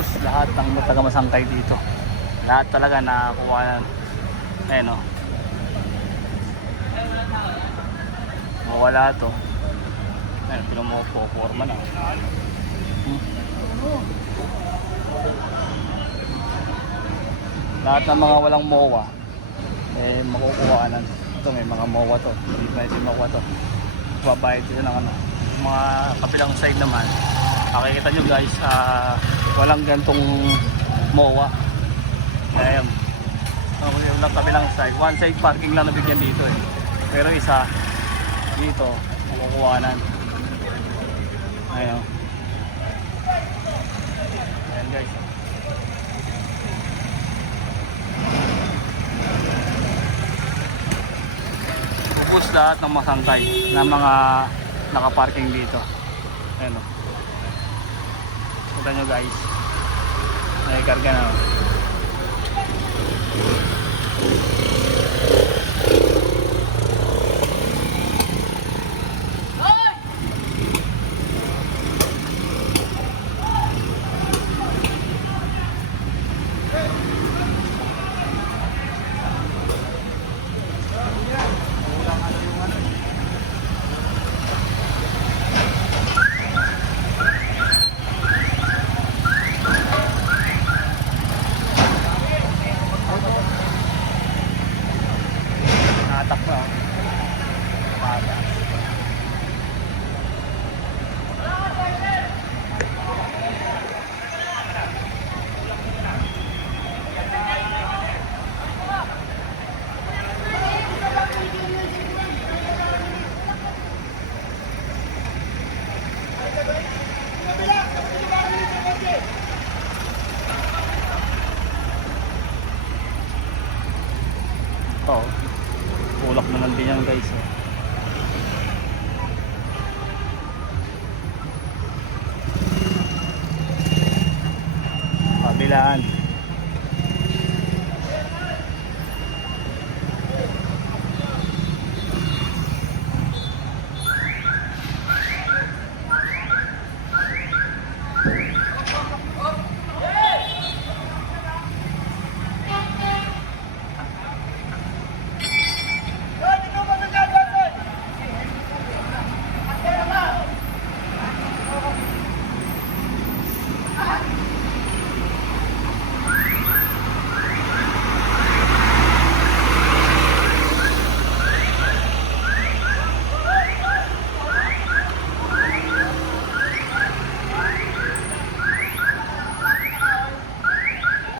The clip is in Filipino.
ubos lahat ng taga masangkay dito. Lahat talaga nakakuha na. Ayan o. Mawala to. Ayan, pero mga po-forma na. Hmm. Lahat ng mga walang MOA, eh makukuha Ito may mga MOA to. Hindi pa yung MOA to. Babayad sila ng ano. Mga kapilang side naman, makikita nyo guys, ah, walang gantong MOA. Kaya yan. So, lang kabilang side, one side parking lang nabigyan dito eh. Pero isa, dito, makukuhanan. Ayun. Ayan guys. Ubus lahat ng masangkay na mga nakaparking dito. Ayan o. Kita nyo guys. Nakikarga na. oh. takla Oh. Bata. Ito. Ulak na lang din yan guys. oh. Kabilaan.